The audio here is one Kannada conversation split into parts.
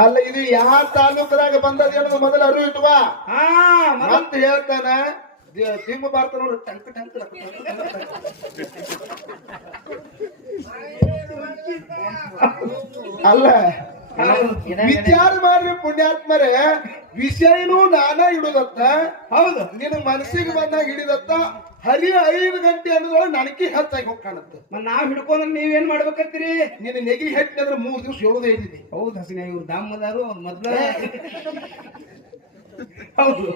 ಅಲ್ಲ ಇದು ಯಾವ ತಾಲೂಕದಾಗ ಬಂದದ ಅನ್ನೋದು ಮೊದಲು ಅರಿವು ಇಟ್ಟುವ ಅಂತ ಹೇಳ್ತಾನ ದಿಮ್ಮ ಬಾರ್ತ ನೋಡು ಟಂಕ್ ಟಂಕ್ ಅಲ್ಲ ವಿಚಾರ ಮಾಡ್ರಿ ಪುಣ್ಯಾತ್ಮರೇ ವಿಷಯನೂ ನಾನ ಹಿಡುದತ್ತ ಹೌದು ನಿನ್ನ ಮನಸ್ಸಿಗೆ ಬಂದಾಗ ಹಿಡಿದತ್ತ ಹರಿ 5 ಗಂಟೆ ಅನ್ನೋದ್ರೊಳಗೆ ನನಗೆ ಹೆಚ್ಚಾಗಿ ಹೋಗಿ ಕಾಣುತ್ತೆ ನಾವ್ ಹಿಡ್ಕೊಂಡ್ರೆ ನೀವೇನ್ ಮಾಡ್ಬೇಕತ್ತೀರಿ ನಿನ್ನ ನೆಗಿ ಹೆಚ್ಚಿ ಅಂದ್ರೆ 3 ದಿವಸ ಹೇಳೋದೇ ಇದ್ದೀನಿ ಹೌದು ಹಸಿನ ಇವ್ರು ದಾಮದಾರು ಅವ್ರ ಮೊದ್ಲ ಹೌದು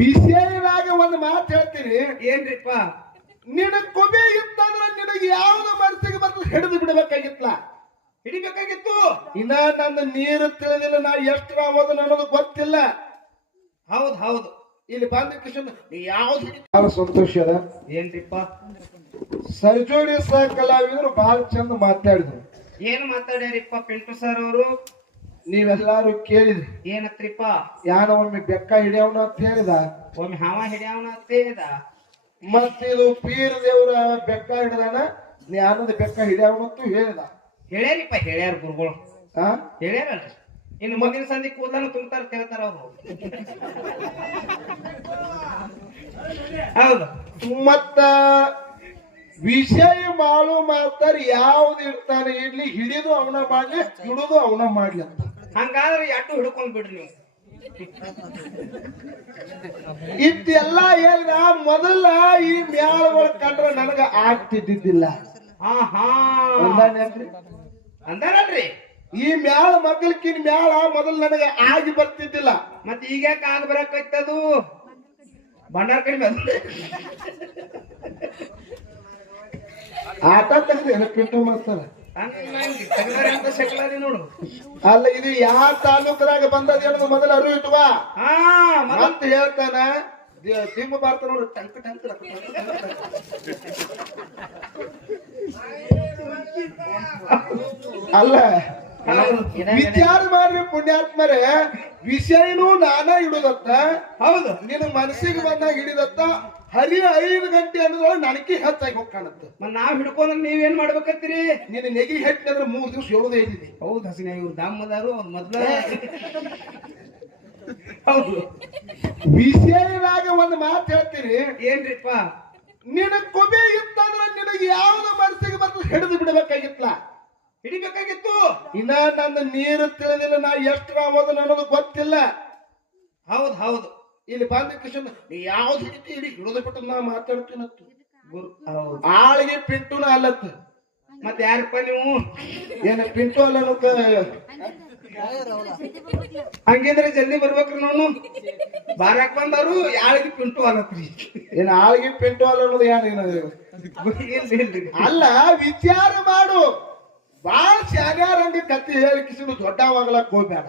ವಿಷಯದಾಗ ಒಂದು ಮಾತು ಹೇಳ್ತೀನಿ ಏನ್ರಿಪ್ಪ ನಿನ್ನ ಕೊಬೆ ಇತ್ತಂದ್ರೆ ನಿನಗೆ ಯಾವ್ದು ಮನಸ್ಸಿಗೆ ಬಂದು ಹಿಡಿದು ಬಿಡಬೇಕಾಗಿತ್ತಲ್ಲ ಹಿಡಿಬೇಕಾಗಿತ್ತು ಇನ್ನ ನನ್ನ ನೀರು ತಿಳಿದಿಲ್ಲ ನಾ ಎಷ್ಟು ಓದನ ಅನ್ನೋದು ಗೊತ್ತಿಲ್ಲ ಹೌದು ಹೌದು ಇಲ್ಲಿ ಬಂದ ಕೃಷ್ಣ ಯಾವ್ದು ಸಂತೋಷ ಅದ ಏನ್ರಿಪ್ಪ ಸರ್ಜೋಡಿ ಸಹ ಕಲಾವಿದರು ಬಹಳ ಚಂದ ಮಾತಾಡಿದ್ರು ಏನ್ ಮಾತಾಡ್ಯಾರಿಪ್ಪ ಪಿಂಟು ಸರ್ ಅವರು ನೀವೆಲ್ಲಾರು ಕೇಳಿದ್ರಿ ಏನತ್ರಿಪ್ಪ ಯಾನ ಒಮ್ಮೆ ಬೆಕ್ಕ ಹಿಡಿಯವನ ಅಂತ ಹೇಳಿದ ಒಮ್ಮೆ ಹಾವ ಹಿಡಿಯವನ ಅಂತ ಹೇಳಿದ ಮತ್ತಿದು ಪೀರ ದೇವ್ರ ಬೆಕ್ಕ ಹಿಡಿದಾನ ಜ್ಞಾನದ ಬೆಕ್ಕ ಹಿಡಿಯವನಂತೂ ಹೇಳಿದ ಹೇಳ್ಯಾರಿಪ್ಪ ಹೇಳ್ಯಾರ ಗುರುಗಳು ಆ ಹೇಳ್ಯಾರಲ್ರಿ ಇನ್ನು ಮುಂದಿನ ಸಂಧಿ ಕೂದಲನ್ನು ತುಂಬ್ತಾರ ಕೇಳ್ತಾರ ಅವರು ಹೌದು ಮತ್ತ ವಿಷಯ ಮಾಡು ಮಾಡ್ತಾರ ಯಾವ್ದು ಇರ್ತಾನೆ ಇರ್ಲಿ ಹಿಡಿದು ಅವನ ಮಾಡ್ಲಿ ಹಿಡಿದು ಅವನ ಮಾಡ್ಲಿ ಅಂತ ಹಂಗಾದ್ರೆ ಎಟ್ಟು ಹಿಡ್ಕೊಂಡ್ ಬಿಡ್ರಿ ನೀವು ಇಷ್ಟೆಲ್ಲ ಹೇಳಿದ ಮೊದಲ ಈ ಮ್ಯಾಳಗಳು ಕಂಡ್ರೆ ನನಗ ಆಗ್ತಿದ್ದಿದ್ದಿಲ್ಲ ಅಂದಾರಲ್ರಿ ಈ ಮ್ಯಾಳ ಮಕ್ಕಳಕ್ಕಿನ್ ಮ್ಯಾಳ ಮೊದಲು ನನಗೆ ಆಗಿ ಬರ್ತಿದ್ದಿಲ್ಲ ಮತ್ ಈಗ ಯಾಕೆ ಆಗ ಬರಕೈತದು ಬಂಡಾರ ಕಡಿಮೆ ಆಟ ತೆಗೆದು ಪಿಂಟು ಮಾಡ್ತಾರ ಅಂತ ಶಕಲಾರಿ ನೋಡು ಅಲ್ಲ ಇದು ಯಾವ ತಾಲೂಕದಾಗ ಬಂದದ ಅನ್ನೋದು ಮೊದಲು ಅರಿವು ಇಟ್ಟುವ ಅಂತ ಹೇಳ್ತಾನ ದಿಮ್ಮ ಬಾರ್ತ ನೋಡು ಟಂಕ್ ಟಂಕ್ ಅಲ್ಲ ವಿಚಾರ ಮಾಡ್ರಿ ಪುಣ್ಯಾತ್ಮರೇ ವಿಷಯನೂ ನಾನ ಹಿಡುದತ್ತ ಹೌದು ನಿನ್ನ ಮನಸ್ಸಿಗೆ ಬಂದಾಗ ಹಿಡಿದತ್ತ ಹರಿ 5 ಗಂಟೆ ಅನ್ನೋದ್ರೊಳಗೆ ನನಗೆ ಹೆಚ್ಚಾಗಿ ಹೋಗಿ ಕಾಣುತ್ತೆ ನಾವ್ ಹಿಡ್ಕೊಂಡ್ರೆ ನೀವೇನ್ ಮಾಡ್ಬೇಕತ್ತೀರಿ ನಿನ್ನ ನೆಗಿ ಹೆಚ್ಚಿ ಅಂದ್ರೆ 3 ದಿವಸ ಹೇಳೋದೇ ಇದ್ದೀನಿ ಹೌದು ಹಸಿನ ಇವ್ರು ದಾಮದಾರು ಅವ್ರ ಮೊದ್ಲ ಹೌದು ವಿಷಯದಾಗ ಒಂದು ಮಾತು ಹೇಳ್ತೀನಿ ಏನ್ರಿಪ್ಪ ನಿನ್ನ ಕೊಬೆ ಇತ್ತಂದ್ರೆ ನಿನಗೆ ಯಾವ್ದು ಮನಸ್ಸಿಗೆ ಬಂದು ಹಿಡಿದು ಬಿಡಬೇಕಾಗಿತ್ತಲ್ಲ ಹಿಡಿಬೇಕಾಗಿತ್ತು ಇನ್ನ ನನ್ನ ನೀರು ತಿಳಿದಿಲ್ಲ ನಾ ಎಷ್ಟು ಓದನ ಅನ್ನೋದು ಗೊತ್ತಿಲ್ಲ ಹೌದು ಹೌದು ಇಲ್ಲಿ ಬಂದ ಕೃಷ್ಣ ಯಾವ್ದು ಹಿಡಿತಿ ಹಿಡಿ ಹಿಡಿದು ಬಿಟ್ಟು ನಾ ಮಾತಾಡ್ತೀನತ್ತು ಹೌದು ಆಳಿಗೆ ಪಿಂಟುನ ಅಲ್ಲತ್ತ ಮತ್ತೆ ಯಾರಪ್ಪ ನೀವು ಏನ ಪಿಂಟು ಅಲ್ಲ ಹಂಗಿದ್ರೆ ಜಲ್ದಿ ಬರ್ಬೇಕ್ರಿ ನೋಡು ಬಾರಾಕ್ ಬಂದವರು ಯಾಳಿಗೆ ಪಿಂಟು ಅಲ್ಲತ್ರಿ ಏನ ಆಳಿಗೆ ಪಿಂಟು ಅಲ್ಲ ಅನ್ನೋದು ಏನ ಅಲ್ಲ ವಿಚಾರ ಮಾಡು ಬಾಳ ಶಾನ್ಯಾರಂಗ ಕತ್ತಿ ಹೇಳಿ ಕಿಸಿದು ದೊಡ್ಡವಾಗ್ಲಕ್ ಹೋಗ್ಬೇಡ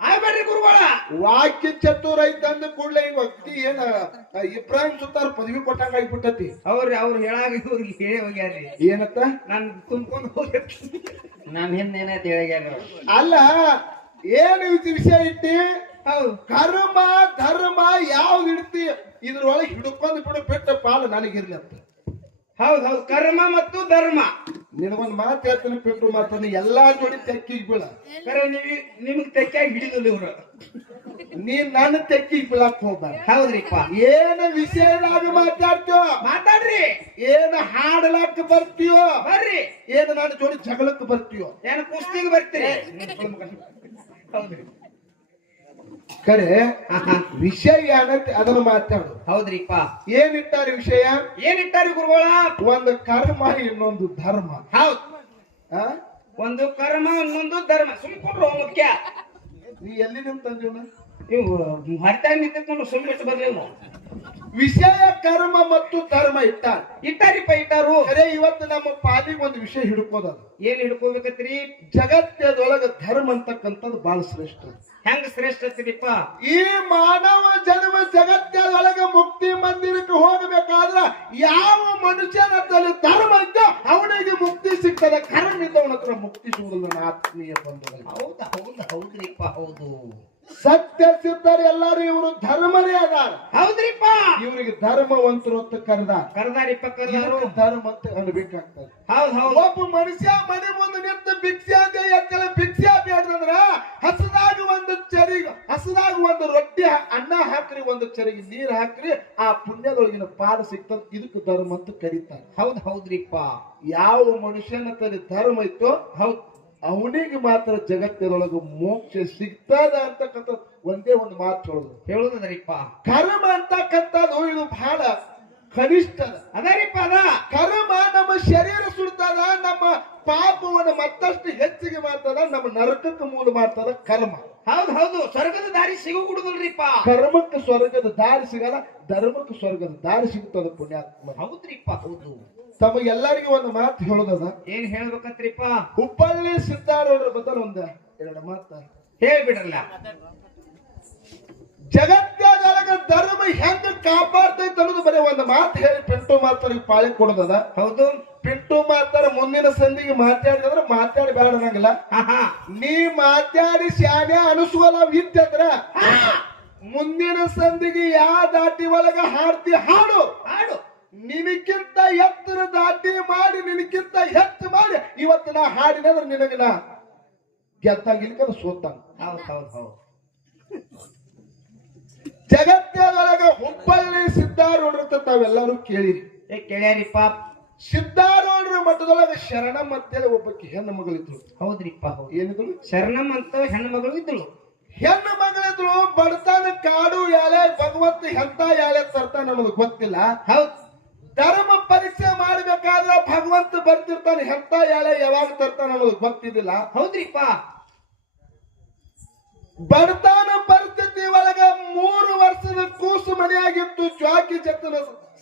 ಆಗ್ಬೇಡ್ರಿ ಗುರುಗಳ ವಾಕ್ಯ ಚತುರ ಐತಂದ ಕೂಡ್ಲೆ ಈ ವ್ಯಕ್ತಿ ಏನ ಇಬ್ರಾಹಿಂ ಸುತ್ತಾರ ಪದವಿ ಕೊಟ್ಟಂಗ ಆಗ್ಬಿಟ್ಟತಿ ಅವ್ರಿ ಅವ್ರು ಹೇಳಾಗ ಇವ್ರಿಗೆ ಹೇಳಿ ಹೋಗ್ಯಾರಿ ಏನತ್ತ ನಾನ್ ತುಂಬ್ಕೊಂಡು ಹೋಗ್ಯ ನಾನ್ ಹಿಂದೇನೈತಿ ಹೇಳಿಗ್ಯಾರ ಅಲ್ಲ ಏನು ವಿಷಯ ಇಟ್ಟಿ ಹೌದು ಕರ್ಮ ಧರ್ಮ ಯಾವ್ದು ಇಡ್ತಿ ಇದ್ರೊಳಗೆ ಹಿಡ್ಕೊಂಡು ಬಿಡು ಬಿಟ್ಟ ಪಾಲು ನನಗಿರ್ಲಿ ಅಂತ ಹೌದ್ ಹೌದು ಕರ್ಮ ಮತ್ತು ಧರ್ಮ ನಿನಗೊಂದ್ ಮಾತು ಹೇಳ್ತೀನಿ ಪಿಂಟು ಮಾತಾನೆ ಎಲ್ಲಾ ಜೋಡಿ ತೆಕ್ಕಿಗೆ ಬೀಳ ಕರೆ ನಿಮಗ್ ತೆಕ್ಕಾಗಿ ಹಿಡಿದಿಲ್ಲ ಇವ್ರು ನೀನ್ ನನ್ನ ತೆಕ್ಕಿಗೆ ಬೀಳಕ್ ಹೋಗ್ಬೇಡ ಹೌದ್ರಿಪ್ಪ ಏನ ವಿಷಯದಾಗ ಮಾತಾಡ್ತೀವೋ ಮಾತಾಡ್ರಿ ಏನ ಹಾಡ್ಲಾಕ್ ಬರ್ತೀವೋ ಬರ್ರಿ ಏನ ನನ್ನ ಜೋಡಿ ಜಗಳಕ್ಕೆ ಬರ್ತೀವೋ ಏನ ಕುಸ್ತಿಗೆ ಬರ್ತೀರಿ ಹೌದ್ರಿ ಕರೆ ವಿಷಯ ಏನಂತ ಅದನ್ನ ಮಾತಾಡು ಹೌದ್ರಿಪ್ಪ ಏನಿಟ್ಟಾರಿ ವಿಷಯ ಏನಿಟ್ಟಾರಿ ಗುರುಗಳ ಒಂದು ಕರ್ಮ ಇನ್ನೊಂದು ಧರ್ಮ ಹೌದ್ ಒಂದು ಕರ್ಮ ಇನ್ನೊಂದು ಧರ್ಮ ಸುಮ್ಕೊಂಡ್ರು ಮುಖ್ಯ ನೀ ಎಲ್ಲಿ ನಿಂತಂದಿವನ ನೀವು ಹರ್ತಾಗ ನಿಂತ್ಕೊಂಡು ಸುಮ್ಮಿಟ್ಟು ಬರ್ಲಿಲ್ಲ ವಿಷಯ ಕರ್ಮ ಮತ್ತು ಧರ್ಮ ಇಟ್ಟಾರಿಪ್ಪ ಇಟ್ಟಾರು ಅರೆ ಇವತ್ತು ನಮ್ಮ ಪಾಲಿಗೆ ಒಂದು ವಿಷಯ ಹಿಡ್ಕೋದದು ಏನ್ ಹಿಡ್ಕೋಬೇಕತ್ರಿ ಜಗತ್ತದೊಳಗ ಧರ್ಮ ಅಂತಕ್ಕಂಥದ್ದು ಬಹಳ ಶ್ರೇಷ್ಠ ಹೆಂಗ ಶ್ರೇಷ್ಠ ಹತ್ತಿರಿಪ್ಪ ಈ ಮಾನವ ಜನ್ಮ ಜಗತ್ತದೊಳಗ ಮುಕ್ತಿ ಮಂದಿರಕ್ಕೆ ಹೋಗಬೇಕಾದ್ರ ಯಾವ ಮನುಷ್ಯನಲ್ಲಿ ಧರ್ಮ ಇದ್ದ ಅವನಿಗೆ ಮುಕ್ತಿ ಸಿಗ್ತದೆ ಕರ್ಮ ಇದ್ದವನ ಹತ್ರ ಮುಕ್ತಿ ಸಿಗುದಿಲ್ಲ ಆತ್ಮೀಯ ಬಂಧುಗಳು ಹೌದು ಹೌದು ಹೌದ್ರಿಪ್ಪ ಹೌದು ಸತ್ಯ ಸಿದ್ಧರು ಎಲ್ಲಾರು ಇವರು ಧರ್ಮನೇ ಅದಾರ. ಹೌದ್ರಿಪ್ಪ, ಇವ್ರಿಗೆ ಧರ್ಮವಂತರು ಅಂತ ಕರ್ದಾರಿಪ್ಪ ಕರ್ದಾರು. ಧರ್ಮ ಅಂತ ಅನ್ಬೇಕಾಗ್ತದೆ. ಹೌದ್ ಹೌದ್. ಒಬ್ಬ ಮನುಷ್ಯ ಮನೆ ಮುಂದೆ ನಿಂತು ಭಿಕ್ಷೆ ಅಂತ ಎತ್ತಲ ಭಿಕ್ಷೆ ಬೇಡ್ದಂದ್ರ ಹಸದಾಗ ಒಂದು ರೊಟ್ಟಿ ಅನ್ನ ಹಾಕ್ರಿ, ಒಂದು ಚರಿಗೆ ನೀರ್ ಹಾಕ್ರಿ, ಆ ಪುಣ್ಯದೊಳಗಿನ ಪಾಲು ಸಿಗ್ತದ. ಇದಕ್ಕೆ ಧರ್ಮ ಅಂತ ಕರೀತಾರೆ. ಹೌದ್ರಿಪ್ಪ. ಯಾವ ಮನುಷ್ಯನ ತಲೆ ಧರ್ಮ ಇತ್ತು ಹೌದ್ ಅವನಿಗೆ ಮಾತ್ರ ಜಗತ್ತಿನೊಳಗ ಮೋಕ್ಷ ಸಿಗ್ತದ ಅಂತಕ್ಕಂಥ ಒಂದೇ ಒಂದು ಮಾತು ಹೇಳುದರಿಪ್ಪ. ಕರ್ಮ ಅಂತಕ್ಕಂಥದ್ದು ಇದು ಬಹಳ ಕನಿಷ್ಠ ಅದರಿಪ್ಪ. ಅದ ಕರ್ಮ ನಮ್ಮ ಶರೀರ ಸುಡ್ತದ, ನಮ್ಮ ಪಾಪವನ್ನು ಮತ್ತಷ್ಟು ಹೆಚ್ಚಿಗೆ ಮಾಡ್ತದ, ನಮ್ಮ ನರಕಕ್ಕೆ ಮೂಲ ಮಾಡ್ತದ ಕರ್ಮ. ಹೌದು. ಸ್ವರ್ಗದ ದಾರಿ ಸಿಗುದಿಲ್ರಿಪ್ಪ. ಕರ್ಮಕ್ಕೆ ಸ್ವರ್ಗದ ದಾರಿ ಸಿಗಲ್ಲ, ಧರ್ಮಕ್ಕೆ ಸ್ವರ್ಗದ ದಾರಿ ಸಿಗ್ತದ ಪುಣ್ಯಾತ್ಮ. ಹೌದ್ರಿಪ್ಪ. ಹೌದು. ತಮಗೆಲ್ಲರಿಗೂ ಒಂದು ಮಾತು ಹೇಳುದದ. ಏನ್ ಹೇಳ್ಬೇಕಂತ್ರಿಪ್ಪ? ಹುಬ್ಬಳ್ಳಿ ಸಿದ್ದಾರೂಢರ ಬದಲು ಎರಡು ಮಾತ ಹೇಳ್ಬಿಡ್ರಲ್ಲ. ಜಗತ್ತೊಳಗ ಧರ್ಮ ಹೆಂಗ ಕಾಪಾಡ್ತೈತೆ ಅನ್ನೋದು ಬರೀ ಒಂದು ಮಾತು ಹೇಳಿ ಪಿಂಟು ಮಾಸ್ತರಿಗೆ ಪಾಳಿ ಕೊಡೋದದ. ಹೌದು. ಪಿಂಟು ಮಾಸ್ತರ ಮುಂದಿನ ಸಂದಿಗೆ ಮಾತಾಡಿದ್ರೆ ಮಾತಾಡಿ ಬೇಡ ಅನ್ನಂಗಿಲ್ಲ. ನೀ ಮಾತಾಡಿ ಶಾನೆ ಅನುಸೂಲ ವಿದ್ಯಂದ್ರ ಮುಂದಿನ ಸಂದಿಗೆ ಯಾವ ದಾಟಿ ಒಳಗ ಹಾಡ್ತಿ ಹಾಡು. ನಿನಕ್ಕಿಂತ ಎತ್ತರ ದಾಟಿ ಮಾಡಿ, ನಿನಕ್ಕಿಂತ ಹೆಚ್ಚು ಮಾಡಿ ಇವತ್ತು ನಾ ಹಾಡಿನಂದ್ರೆ ನಿನಗೆ ನಾ ಗೆದ್ದಂಗಿಲ್ಕಂದ್ರೆ ಸೋತಂಗ. ಹೌದು. ಜಗತ್ತೊಳಗ ಹುಬ್ಬಳ್ಳಿ ಸಿದ್ದಾರೂಢರ ತಾವೆಲ್ಲರೂ ಕೇಳಿರಿ. ಕೇಳ್ಯಾರಿಪ್ಪ. ಸಿದ್ದಾರೂಢರ ಮಠದೊಳಗ ಶರಣಮ್ಮ ಅಂತೇಳಿ ಒಬ್ಬಕ್ಕೆ ಹೆಣ್ಣು ಮಗಳಿದ್ರು. ಹೌದ್ರಿಪ್ಪ. ಏನಿದ್ರು? ಶರಣಮ್ಮ ಅಂತ ಹೆಣ್ಣು ಮಗಳು ಇದ್ದಳು. ಹೆಣ್ಣು ಮಗಳಿದ್ರು. ಬಡತನ ಕಾಡು ಯಾಳೆ ಭಗವಂತ ಎಂತ ಯಾಳೆ ತರ್ತಾನ ಅನ್ನೋದು ಗೊತ್ತಿಲ್ಲ. ಹೌದ್. ಧರ್ಮ ಪರೀಕ್ಷೆ ಮಾಡ್ಬೇಕಾದ್ರೆ ಭಗವಂತ ಬರ್ತಿರ್ತಾನೆ, ಎಂತ ಯಾಳೆ ಯಾವಾಗ ತರ್ತಾನ ಅನ್ನೋದು ಗೊತ್ತಿದ್ದಿಲ್ಲ. ಹೌದ್ರಿಪ್ಪ. ಬಡತನ ಪರಿಸ್ಥಿತಿ ಒಳಗ 3 ವರ್ಷದ ಕೂಸು ಮನೆಯಾಗಿತ್ತು. ಜ್ವಾಕಿ ಜತನ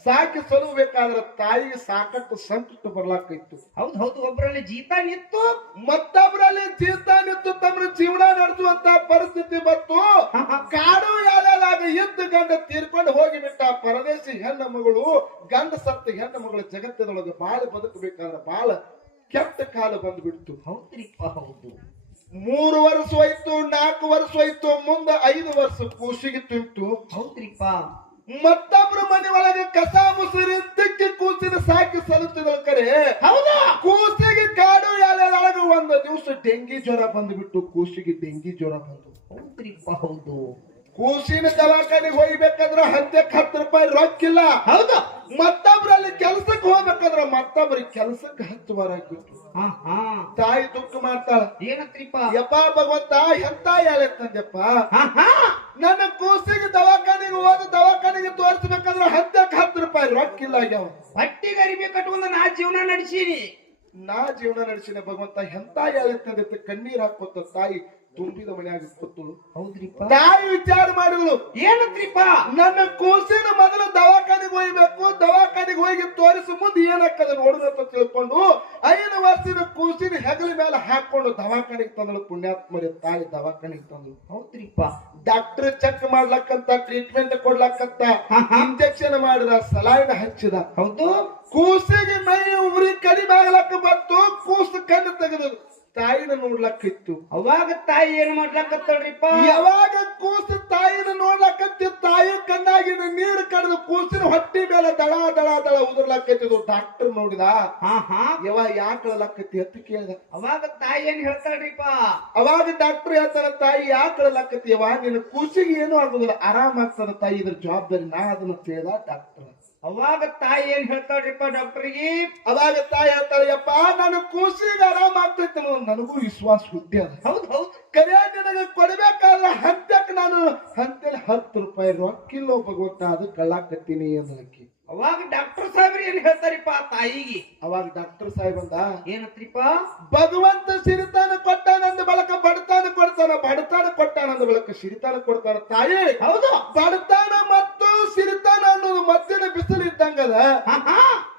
ಸಾಕಿ ಸಲುಬೇಕಾದ್ರೆ ತಾಯಿಗೆ ಸಾಕಷ್ಟು ಸಂಕಷ್ಟ ಬರ್ಲಾಕಿತ್ತು. ಹೌದು. ಒಬ್ಬರಲ್ಲಿ ಜೀತ ನಿತ್ತು, ಮತ್ತೊಬ್ಬರಲ್ಲಿ ಜೀತ ನಿತ್ತು. ತಮ್ಮ ಜೀವನ ನಡೆಸುವಂತ ಪರಿಸ್ಥಿತಿ ಬಂತು. ಕಾಡು ಯಾಲಾಗ ಇದ್ದ ಗಂಡ ತೀರ್ಕೊಂಡು ಹೋಗಿಬಿಟ್ಟ. ಪರದೇಶಿ ಹೆಣ್ಣು ಮಗಳು, ಗಂಡ ಸತ್ತ ಹೆಣ್ಣು ಮಗಳು ಜಗತ್ತಿನೊಳಗೆ ಬಾಳ ಬದುಕಬೇಕಾದ್ರೆ ಬಾಳ ಕೆಟ್ಟ ಕಾಲ ಬಂದ್ಬಿಡ್ತು. ಹೌದ್ರಿಪ್ಪ. ಹೌದು. 3 ವರ್ಷ ಹೋಯ್ತು, 4 ವರ್ಷ ಹೋಯ್ತು, ಮುಂದೆ 5 ವರ್ಷ ಕೂಸಿಗೆ ತುಂಬಿತು. ಹೌದ್ರಿಪ್ಪ. ಮತ್ತೊಬ್ರು ಮನೆ ಒಳಗೆ ಕಸ ಮುಸುರಿ ತಿಕ್ಕಿ ಕೂಸಿನ ಸಾಕಿ ಸಲುತ್ತಿದ ಕಡೆ ಕೂಸಿಗೆ ಕಾಡು ಯಾಲೆಯೊಳಗೆ ಒಂದು ದಿವಸ ಡೆಂಗಿ ಜ್ವರ ಬಂದ್ಬಿಟ್ಟು. ಕೂಸಿಗೆ ಡೆಂಗಿ ಜ್ವರ ಬಂದು. ಹೌದ್ರಿಪ್ಪ. ಹೌದು. ಕೂಸಿನ ದವಾಖಾನೆಗೆ ಹೋಗ್ಬೇಕಂದ್ರ 10 ರೂಪಾಯಿ ರೊಕ್ಕಿಲ್ಲ. ಹೌದು. ಮತ್ತೊಬ್ರಲ್ಲಿ ಕೆಲ್ಸಕ್ಕೆ ಹೋಗ್ಬೇಕಂದ್ರ ಮತ್ತೊಬ್ರಿಗೆ ಕೆಲ್ಸಕ್ಕೆ 10 ವಾರ ಆಗಿಬಿಟ್ಟು. ತಾಯಿ ದುಃಖ ಮಾಡ್ತಾಳ. ಏನತ್ರಿಪ್ಪ? ಯಪ್ಪ ಭಗವಂತ ಎಂತ ಯಾಳೆ ತಂದೆಪ್ಪ, ನನ್ನ ಕೂಸಿಗೆ ದವಾಖಾನೆಗೆ ತೋರಿಸ್ಬೇಕಂದ್ರೆ 10 ರೂಪಾಯಿ ರೊಕ್ಕಿಲ್ಲ ಆಗ್ಯಾವ. ಹೊಟ್ಟಿಗೆ ಅರಿವೆ ಕಟ್ಕೊಂಡು ನಾ ಜೀವನ ನಡೆಸಿನ ಭಗವಂತ ಎಂತ ಯಾಳೆ ತಂದೆ. ಕಣ್ಣೀರ್ ಹಾಕೋತ ತಾಯಿ ತುಂಬಿದ ಮನೆಯಾಗ ಕೂತಳು. ಹೌದ್ರಿಪ್ಪ. ತಾಯಿ ವಿಚಾರ ಮಾಡಿದ್ಳು. ಏನತ್ರಿಪ್ಪ? ನನ್ನ ಕೂಸಿನ ಮೊದಲು ದವಾಖಾನೆಗೆ ಹೋಗ್ಬೇಕು, ದವಾಖಾನೆಗೆ ಹೋಗಿ ತೋರಿಸಿ ಮುಂದೆ ಏನಾಗ್ತದೆ ನೋಡ್ಬೇಕು ತಿಳ್ಕೊಂಡು 5 ವರ್ಷದ ಕೂಸಿನ ಹೆಗಲ ಮೇಲೆ ಹಾಕೊಂಡು ದವಾಖಾನೆಗೆ ತಂದಳು. ಪುಣ್ಯಾತ್ಮರಿ ತಾಯಿ ದವಾಖಾನೆಗೆ ತಂದಳು. ಹೌದ್ರಿಪ್ಪ. ಡಾಕ್ಟರ್ ಚೆಕ್ ಮಾಡ್ಲಕ್ಕಂತ, ಟ್ರೀಟ್ಮೆಂಟ್ ಕೊಡ್ಲಕ್ಕಂತ, ಇಂಜೆಕ್ಷನ್ ಮಾಡಿದ, ಸಲಾಯಿನ ಹಚ್ಚಿದ. ಹೌದು. ಕೂಸಿಗೆ ಮೈ ಉರಿ ಕಡಿಮೆ ಆಗ್ಲಕ್ಕ ಬಂತು. ಕೂಸು ಕಣ್ಣು ತೆಗೆದು ತಾಯಿನ ನೋಡ್ಲಕ್ಕಿತ್ತು. ಅವಾಗ ತಾಯಿ ಏನ್ ಮಾಡ್ಲಕತ್ತಳ್ರಿಪ್ಪ? ಯಾವಾಗ ಕೂಸು ತಾಯಿನ ನೋಡ್ಲಕ್ಕತ್ತಿ ತಾಯಿ ಕಣ್ಣಾಗಿನ ನೀರು ಕಡಿದು ಕೂಸಿನ ಹೊಟ್ಟಿ ಮೇಲೆ ದಳ ದಳ ದಳ ಉದುರ್ಲಕ್ಕತ್ತಿದ್ದು. ಡಾಕ್ಟರ್ ನೋಡಿದ. ಯಾಕೆ ಲಕ್ಕತ್ತಿ ಅಂತ ಕೇಳಿದ. ಅವಾಗ ತಾಯಿ ಏನ್ ಹೇಳ್ತಾಳ್ರಿಪ್ಪ? ಅವಾಗ ಡಾಕ್ಟರ್ ಹೇಳ್ತಾರ, ತಾಯಿ ಯಾಕೆ ಲಕ್ಕತ್ತಿ ಯವ್ವ, ನಿನ್ನ ಕೂಸಿಗೆ ಏನು ಆಗುದಿಲ್ಲ, ಆರಾಮ ಆಗ್ತದ ತಾಯಿ, ಇದ್ರ ಜವಾಬ್ದಾರಿ ನಾ ಅದನ್ನ ಕೇಳಿದ ಡಾಕ್ಟರ್. ಅವಾಗ ತಾಯಿ ಏನ್ ಹೇಳ್ತಾಳ್ರಿಪ್ಪ ಡಾಕ್ಟರ್ಗೆ? ಅವಾಗ ತಾಯಿ ಹೇಳ್ತಾಳೆ, ಯಪ್ಪ ನನ್ನ ಕೂಸಿಗೆ ಆರಾಮ ಆಗ್ತೈತೆ ನನಗೂ ವಿಶ್ವಾಸ ಹುಟ್ಟಿ ಅದ. ಹೌದು. ಕರೆ ನಿನಗೆ ಕೊಡ್ಬೇಕಾದ್ರೆ ಹಂತಕ್ಕೆ ನಾನು 10 ರೂಪಾಯಿ ರೊಕ್ಕಿಲ್ಲೋ ಭಗವಂತ, ಅದು ಕಳ್ಳಾಕತ್ತೀನಿ ಅಂದಕ್ಕೆ. ಅವಾಗ ಡಾಕ್ಟರ್ ಸಾಹೇಬ್ರಿ ಏನ್ ಹೇಳ್ತಾರಿಪ್ಪ ತಾಯಿಗೆ? ಅವಾಗ ಡಾಕ್ಟರ್ ಸಾಹೇಬ್ ಅಂದ, ಏನತ್ರಿಪ್ಪ? ಭಗವಂತ ಸಿರಿತಾನ ಕೊಟ್ಟಾನಂದ ಬಳಕ ಬಡತಾನ ಕೊಡ್ತಾನ, ಬಡತಾನ ಕೊಟ್ಟಾನಂದ ಬಳಕ ಸಿರಿತಾನ ಕೊಡ್ತಾನ. ತಾಯಿ ಹೌದು. ಬಡತಾನ ಮತ್ತು ಸಿರಿತಾನ ಅನ್ನೋದು ಮಧ್ಯಾಹ್ನ ಬಿಸಿಲು ಇದ್ದಂಗದ.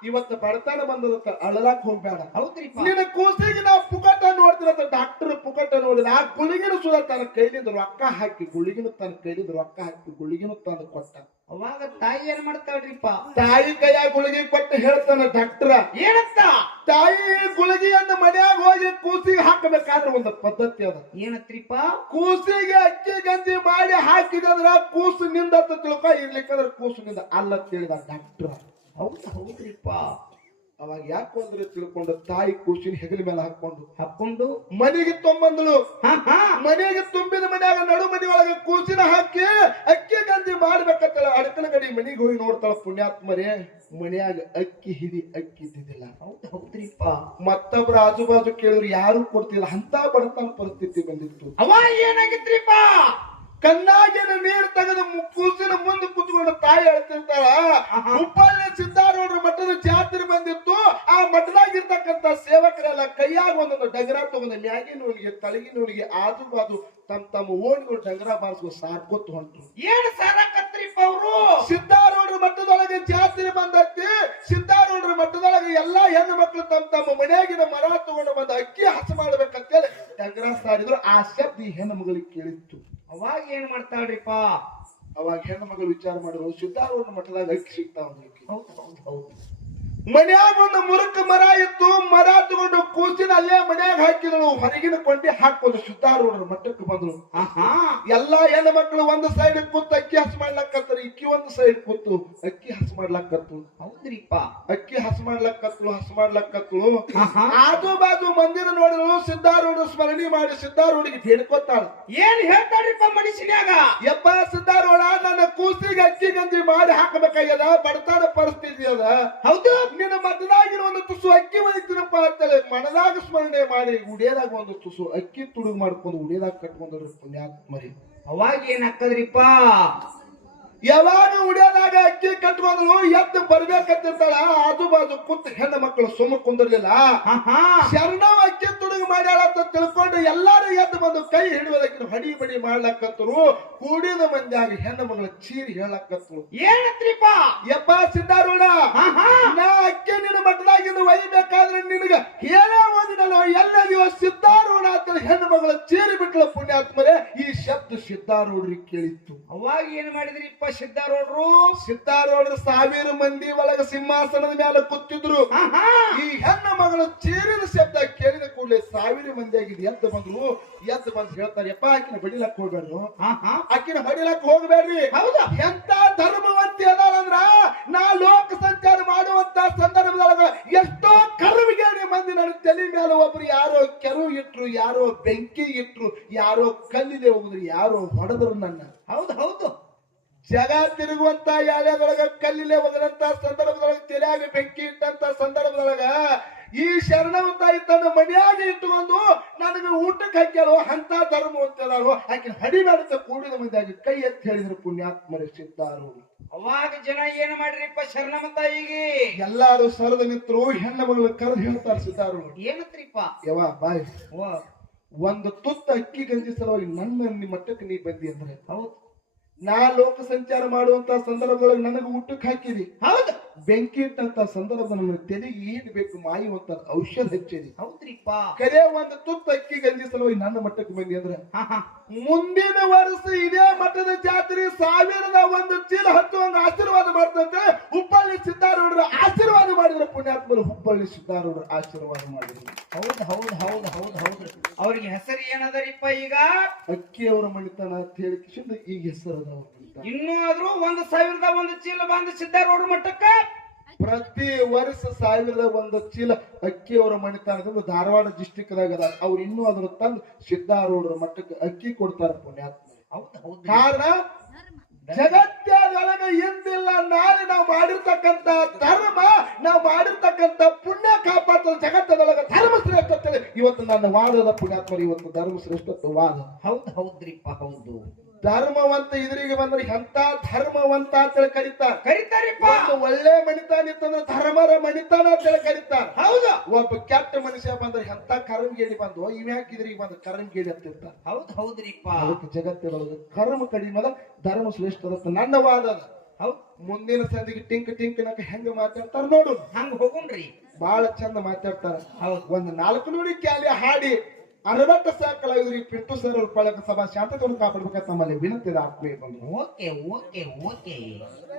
ಇವತ್ತು ಬಡತಾನ ಬಂದದ ಅಳಲಾಕ್ ಹೋಗ್ಬೇಡ. ಹೌದ್ರಿಪ್ಪ. ನಿನ್ನ ಕೂಸಿಗೆ ನಾವು ಪುಕಟ ನೋಡ್ತಿರತ್ತ ಡಾಕ್ಟರ್ ಪುಕಟ ನೋಡಿದ ಆ ಗುಳಿಗಿನ ಸುದ ತನ್ನ ಕೈಲಿಂದ ರೊಕ್ಕ ಹಾಕಿ ಗುಳಿಗಿನ ತನ್ನ ಕೈಲಿಂದ ರೊಕ್ಕ ಹಾಕಿ ಗುಳಿಗಿನ ತಂದು ಕೊಟ್ಟ. ಅವಾಗ ತಾಯಿ ಏನ್ ಮಾಡ್ತಾಳ್ರಿಪ್ಪ? ತಾಯಿ ಕೈಯಾಗ ಗುಳಿಗೆ ಕೊಟ್ಟು ಹೇಳ್ತಾನ ಡಾಕ್ಟರ್ ಏನಂತ? ತಾಯಿ ಗುಳಿಗೆಯನ್ನು ಮನ್ಯಾಗ ಹೋಗಿ ಕೂಸಿಗೆ ಹಾಕಬೇಕಾದ್ರೆ ಒಂದು ಪದ್ಧತಿ ಅದ. ಏನತ್ರಿಪ್ಪ? ಕೂಸಿಗೆ ಅಕ್ಕಿ ಗಂಜಿ ಮಾಡಿ ಹಾಕಿದಂದ್ರ ಕೂಸು ನಿಂದ ತಿಳ್ಕೊ, ಇರ್ಲಿಕ್ಕಂದ್ರ ಕೂಸು ನಿಂದ ಅಲ್ಲ ತಿಳಿದ ಡಾಕ್ಟರ್. ಹೌದ್ರಿಪ್ಪ. ಅವಾಗ ಯಾಕೊಂದ್ರೆ ತಿಳ್ಕೊಂಡು ತಾಯಿ ಕೂಸಿನ ಹೆಗಲ ಮೇಲೆ ಹಾಕೊಂಡು ಮನೆಗೆ ತೊಂಬಂದಳು. ಮನೆಗೆ ತುಂಬಿದ ಮನ್ಯಾಗ ನಡು ಮನಿ ಒಳಗೆ ಕೂಸಿನ ಹಾಕಿ ಅಕ್ಕಿ ಗಂಜಿ ಮಾಡ್ಬೇಕಂತಳ. ಅಡಕನ ಗಡಿ ಮನಿಗೆ ಹೋಗಿ ನೋಡ್ತಾಳ ಪುಣ್ಯಾತ್ಮರೇ, ಮನ್ಯಾಗ ಅಕ್ಕಿ ಅಕ್ಕಿ ಇದ್ದಿದ್ದಿಲ್ಲ. ಹೌದ್ರಿಪ್ಪ. ಮತ್ತೊಬ್ರ ಆಜು ಬಾಜು ಕೇಳಿದ್ರು ಯಾರು ಕೊಡ್ತಿಲ್ಲ, ಅಂತ ಬಡತನ ಪರಿಸ್ಥಿತಿ ಬಂದಿತ್ತು. ಅವ ಏನಾಗಿತ್ರಿಪ್ಪ? ಕಣ್ಣಾಗಿನ ನೀರು ತೆಗೆದು ಕೂಸಿನ ಮುಂದೆ ಕುತ್ಕೊಂಡು ತಾಯಿ ಹೇಳ್ತಿರ್ತಾಳ. ಹುಬ್ಬಳ್ಳಿ ಸಿದ್ದಾರೂಢರ ಮಠದ ಜಾತ್ರೆ ಬಂದಿತ್ತು. ಆ ಮಠದಾಗಿರ್ತಕ್ಕಂಥ ಸೇವಕರೆಲ್ಲ ಕೈಯಾಗ ಒಂದೊಂದು ಡಗರ ತಗೊಂಡು ಮ್ಯಾಗಿನವನಿಗೆ ತಳಗಿನವನಿಗೆ ಆಜು ಬಾಜು ತಮ್ಮ ಓಣಿಗಳು ಡಗರ ಬಾರಿಸ್ಕೊಂಡು ಸಾಕೋತ್ ಹೊಂಟ್ರು. ಏನ್ ಸಾರಕತ್ರಿಪ್ಪ ಅವರು? ಸಿದ್ದಾರೂಢರ ಮಠದೊಳಗೆ ಜಾತ್ರೆ ಬಂದೈತಿ. ಸಿದ್ದಾರೂಢರ ಮಠದೊಳಗೆ ಎಲ್ಲಾ ಹೆಣ್ಣು ಮಕ್ಕಳು ತಮ್ಮ ಮನೆಯಾಗಿನ ಮರ ತಗೊಂಡು ಬಂದ ಅಕ್ಕಿ ಹಸ ಮಾಡ್ಬೇಕಂತೇಳಿ ಡಗರ ಸಾರಿದ್ರು. ಆ ಶಬ್ದ ಈ ಹೆಣ್ಣು ಮಗಳಿಗೆ ಕೇಳಿತ್ತು. ಅವಾಗ ಏನ್ ಮಾಡ್ತಾಳ್ರಿಪ್ಪ? ಅವಾಗ ಹೆಣ್ಣು ಮಗಳು ವಿಚಾರ ಮಾಡಿದ್ರು, ಸಿದ್ದಾರೂಢರ ಮಠದಾಗ ಅಕ್ಕಿ ಸಿಗ್ತಾವ. ಹೌದು. ಮನ್ಯಾಗ ಒಂದು ಮುರುಕ ಮರ ಇತ್ತು. ಮರ ತಗೊಂಡು ಕೂಸಿನ ಅಲ್ಲೇ ಮನ್ಯಾಗ ಹಾಕಿದಳು. ಹೊರಗಿನ ಕೊಂಡಿ ಹಾಕೊಂಡು ಸಿದ್ದಾರೂಢರ ಮಠಕ್ಕೆ ಬಂದ್ರು. ಎಲ್ಲಾ ಹೆಣ್ಣು ಮಕ್ಕಳು ಒಂದು ಸೈಡ್ ಕೂತು ಅಕ್ಕಿ ಹಸ ಮಾಡ್ಲಕ್ಕತ್ತರು. ಇಕ್ಕಿ ಒಂದು ಸೈಡ್ ಕೂತು ಅಕ್ಕಿ ಹಸ ಮಾಡ್ಲಕ್ಕತ್ತು. ಹೌದ್ರಿಪ್ಪ. ಅಕ್ಕಿ ಹಸ ಮಾಡ್ಲಕ್ಕತ್ಳು. ಆಜು ಬಾಜು ಮಂದಿರ ನೋಡಿದ್ರು. ಸಿದ್ದಾರೂಢ ಸ್ಮರಣೆ ಮಾಡಿ ಸಿದ್ದಾರೂಢಿಗೆ ಬೇಡ್ಕೊತಾಳ. ಏನ್ ಹೇಳ್ತಾಳ್ರಿಪ್ಪ ಮನುಷ್ಯನ್ಯಾಗ? ಯಪ್ಪ ಸಿದ್ದಾರೂಢ, ನನ್ನ ಕೂಸಿಗೆ ಅಕ್ಕಿ ಗಂಜಿ ಮಾಡಿ ಹಾಕಬೇಕಾಗ್ಯದ, ಬಡತನ ಪರಿಸ್ಥಿತಿ ಅದ. ಹೌದು. ನಿನ್ನ ಮಠದಾಗಿನ ಒಂದು ತುಸು ಅಕ್ಕಿ ಒಯ್ತೀನಪ್ಪ ಅಂತೇಳಿ ಮನದಾಗ ಸ್ಮರಣೆ ಮಾಡಿ ಉಡಿಯದಾಗ ಒಂದು ತುಸು ಅಕ್ಕಿ ತುಡುಗು ಮಾಡ್ಕೊಂಡು ಉಡಿಯದಾಗ ಕಟ್ಕೊಂಡ್ರಿ ಪುಣ್ಯಾತ್ಮರಿ. ಅವಾಗ ಏನ್ ಹಾಕದ್ರಿಪ್ಪ? ಯಾವಾಗ ಉಡಿಯೋದಾಗ ಅಕ್ಕಿ ಕಟ್ಕೊಂಡ್ರು ಎದ್ದು ಬರ್ಬೇಕಂತಿರ್ತಾಳ. ಆಜು ಬಾಜು ಕೂತ್ ಹೆಣ್ಣು ಮಕ್ಕಳು ಸುಮ್ಮ ಕುಂದಿರ್ಲಿಲ್ಲ. ಶರಣವ್ ಅಕ್ಕಿ ತುಡುಗು ಮಾಡ್ಯಾಳ ಅಂತ ತಿಳ್ಕೊಂಡು ಎಲ್ಲಾರು ಎದ್ದು ಬಂದು ಕೈ ಹಿಡಿಯೋದಕ್ಕೆ ಹಡಿ ಬಡಿ ಮಾಡ್ಲಕ್ಕತ್ತರು. ಕೂಡಿದ ಮಂದಿಯಾಗಿ ಹೆಣ್ಣು ಮಗಳ ಚೀರಿ ಹೇಳಕ್ಕತ್ರು. ಏನತ್ರಿಪ್ಪ? ಯಪ್ಪ ಸಿದ್ದಾರೂಢ, ನಾ ಅಕ್ಕಿ ನಿನ್ನ ಮಠದಾಗಿಂದ ಒಯ್ಬೇಕಾದ್ರೆ ನಿನಗ ಹೇಳೇ ಓದಿನಲ್ಲ ಎಲ್ಲದಿವ ಸಿದ್ದಾರೂಢ ಅಂತ ಹೆಣ್ಣು ಮಗಳ ಚೀರಿ ಬಿಟ್ಲ ಪುಣ್ಯಾತ್ಮರೇ. ಈ ಶಬ್ದ ಸಿದ್ದಾರೂಢರಿಗೆ ಕೇಳಿತ್ತು. ಅವಾಗ ಏನ್ ಮಾಡಿದ್ರಿಪ್ಪ ಸಿದ್ದಾರೂಢರು? ಸಿದ್ದಾರೂಢರು 1000 ಮಂದಿ ಒಳಗ ಸಿಂಹಾಸನದ ಮೇಲೆ ಕೂತಿದ್ರು. ಈ ಹೆಣ್ಣು ಮಗಳ ಚೀರಿದ ಶಬ್ದ ಕೇಳಿದ ಕೂಡಲೇ 1000 ಮಂದಿ ಆಗಿದ್ ಎದ್ದು ಬಂದ್ರು. ಎದ್ದು ಬಂದು ಹೇಳ್ತಾರೆ, ಯಪ್ಪ ಆಕಿನ ಬಡಿಲಕ್ ಹೋಗ್ಬೇಡ್ರು, ಆಕಿನ ಬಡಿಲಕ್ ಹೋಗ್ಬೇಡ್ರಿ. ಹೌದಾ? ಎಂತ ಧರ್ಮವಂತಿ ಅದಾಳಂದ್ರ ನಾ ಲೋಕ ಸಂಚಾರ ಮಾಡುವಂತ ಸಂದರ್ಭದೊಳಗ ಎಷ್ಟೋ ಕರುವಿಗೇಡಿ ಮಂದಿ ನನ್ನ ತಲೆ ಮೇಲೆ ಒಬ್ರು ಯಾರೋ ಕೆರು ಇಟ್ರು, ಯಾರೋ ಬೆಂಕಿ ಇಟ್ರು, ಯಾರೋ ಕಲ್ಲಿದೆ ಹೋಗುದ್ರು, ಯಾರೋ ಹೊಡೆದ್ರು ನನ್ನ. ಹೌದು. ಜಗ ತಿರುಗುವಂತ ಯಾಳ್ಯದೊಳಗ ಕಲ್ಲಿಲೆ ಹೋಗದಂತ ಸಂದರ್ಭದೊಳಗ ತೆರೆಯಾಗಿ ಬೆಂಕಿ ಇಟ್ಟಂತ ಸಂದರ್ಭದೊಳಗ ಈ ಶರಣವ ತಾಯಿ ತನ್ನ ಮನೆಯಾಗಿ ಇಟ್ಟುಕೊಂಡು ನನಗೆ ಊಟಕ್ಕೆ ಹಾಕ್ಯಾರೋ ಅಂತ ಧರ್ಮವಂತದಾರೋ ಆಕಿನ ಹಡಿಬೇಡ ಕೂಡಿದ ಮಂದಿಯಾಗಿ ಕೈ ಎತ್ತಿ ಹೇಳಿದ್ರು ಪುಣ್ಯಾತ್ಮರೇ ಸಿದ್ದಾರೂಢ. ಅವಾಗ ಜನ ಏನ್ ಮಾಡ್ರಿಪ್ಪ ಶರಣಮ್ಮ ತಾಯಿಗೆ? ಎಲ್ಲಾರು ಸರದ ನಿಂತರು. ಹೆಣ್ಣು ಮಗಳು ಕರೆದು ಹೇಳ್ತಾರೆ ಸಿದ್ದಾರೂಢ, ಏನತ್ರಿಪ್ಪ? ಯವಾ ಬಾಯ್, ಒಂದು ತುತ್ತ ಅಕ್ಕಿ ಗಂಜಿ ಸಲುವಾಗಿ ನನ್ನ ಮಟ್ಟಕ್ಕೆ ನೀ ಬಂದಿ ಅಂದ್ರೆ ಹೌದು. ನಾ ಲೋಕ ಸಂಚಾರ ಮಾಡುವಂತ ಸಂದರ್ಭದೊಳಗೆ ನನಗೆ ಊಟಕ್ಕೆ ಹಾಕಿದಿ. ಹೌದು. ಬೆಂಕಿ ಇಟ್ಟಂತ ಸಂದರ್ಭ ನನ್ನ ತೆಲಿಗೆ ಏನ್ ಬೇಕು ಮಾಯುವಂತ ಔಷಧ ಹಚ್ಚಿದಿ. ಹೌದ್ರಿಪ್ಪ. ಕರೆ ಒಂದು ತುತ್ತ ಅಕ್ಕಿ ಗಂಜಿ ಸಲುವಾಗಿ ನನ್ನ ಮಟ್ಟಕ್ಕೆ ಬಂದಿ ಅಂದ್ರೆ ಮುಂದಿನ ವರ್ಷ ಇದೇ ಮಠದ ಜಾತ್ರೆ 1001 ಚೀಲ ಹಚ್ಚುವಂಗ ಆಶೀರ್ವಾದ ಮಾಡ್ತಂತೆ ಹುಬ್ಬಳ್ಳಿ ಸಿದ್ದಾರೂಢರ ಆಶೀರ್ವಾದ ಮಾಡಿದ್ರು ಪುಣ್ಯಾತ್ಮರು. ಹುಬ್ಬಳ್ಳಿ ಸಿದ್ದಾರೂಢರ ಆಶೀರ್ವಾದ ಮಾಡಿದ್ರು. ಹೌದು. ಅವ್ರಿಗೆ ಹೆಸರು ಏನದರಿಪ್ಪ? ಈಗ ಅಕ್ಕಿಯವರ ಮಣಿತನ ಅಂತ ಹೇಳಿ ಕಿಶಿಂದ ಈಗ ಹೆಸರು ಇನ್ನೂ ಆದ್ರೂ 1001 ಚೀಲ ಬಂದು ಸಿದ್ದಾರೂಢರ ಮಠಕ್ಕ ಪ್ರತಿ ವರ್ಷ 1001 ಚೀಲ ಅಕ್ಕಿಯವರ ಮಣಿತನದಿಂದ ಧಾರವಾಡ ಡಿಸ್ಟಿಕ್ ದಾಗ ಅದ. ಅವ್ರು ಇನ್ನೂ ಅದನ್ನ ತಂದು ಸಿದ್ದಾರೂಢರ ಮಠಕ್ಕೆ ಅಕ್ಕಿ ಕೊಡ್ತಾರ ಪುಣ್ಯಾತ್ಮ. ಕಾರಣ ಜಗತ್ತೊಳಗೆ ಎಂದಿಲ್ಲ ನಾಳೆ ನಾವು ಮಾಡಿರ್ತಕ್ಕಂತ ಧರ್ಮ, ನಾವು ಮಾಡಿರ್ತಕ್ಕಂತ ಪುಣ್ಯ ಕಾಪಾಡ ಜಗತ್ತದೊಳಗೆ ಧರ್ಮ ಶ್ರೇಷ್ಠತೆ ಇವತ್ತು ನನ್ನ ವಾದದ ಪುಣ್ಯಾತ್ಮರು. ಇವತ್ತು ಧರ್ಮ ಶ್ರೇಷ್ಠತ್ವ ವಾದ. ಹೌದ್ರಿಪ್ಪ. ಹೌದು. ಧರ್ಮವಂತ ಇದ್ರಿಗೆ ಬಂದ್ರೆ ಎಂತ ಧರ್ಮವಂತ ಅಂತೇಳಿ ಕರೀತಾರಿಪ್ಪ. ಒಂದು ಒಳ್ಳೆ ಮಣಿತಾನ ಇತ್ತಂದ್ರೆ ಧರ್ಮರ ಮಣಿತಾನ ಅಂತೇಳಿ ಕರೀತಾರ. ಹೌದು. ಒಬ್ಬ ಕೆಟ್ಟ ಮನುಷ್ಯ ಬಂದ್ರೆ ಎಂತ ಕರ್ಮಗೇಡಿ ಬಂದು ಇವ್ಯಾಕಿದ್ರಿಗೆ ಬಂದು ಕರ್ಮಗೇಡಿ ಅಂತಿರ್ತಾರ. ಹೌದ್ರಿಪ್ಪ. ಅದಕ್ಕೆ ಜಗತ್ತಿನೊಳಗೆ ಕರ್ಮ ಕಡಿಮೆ ಧರ್ಮ ಶ್ರೇಷ್ಠ ನನ್ನ ವಾದ. ಮುಂದಿನ ಸಂದಿಗೆ ಟಿಂಕ್ ನಕ ಹೆಂಗ ಮಾತಾಡ್ತಾರ ನೋಡು. ಹಂಗ ಹೋಗುಣ್ರಿ. ಬಹಳ ಚಂದ ಮಾತಾಡ್ತಾರ ಹೌದು. ಒಂದ್ 4 ನುಡಿ ಕ್ಯಾಲಿ ಹಾಡಿ ಅರಬಟ್ಟ ಸಹ ಕಲಾವಿದ್ರಿ ಪಿಂಟು ಸರ್ ಅವ್ರ ಪಳಕ ಸಭಾ ಶಾಂತತೆಯನ್ನು ಕಾಪಾಡ್ಬೇಕಂತ ನಮ್ಮಲ್ಲಿ ವಿನಂತಿದ ಆತ್ಮೀಯ ಬಂದು ಓಕೆ ಓಕೆ ಓಕೆ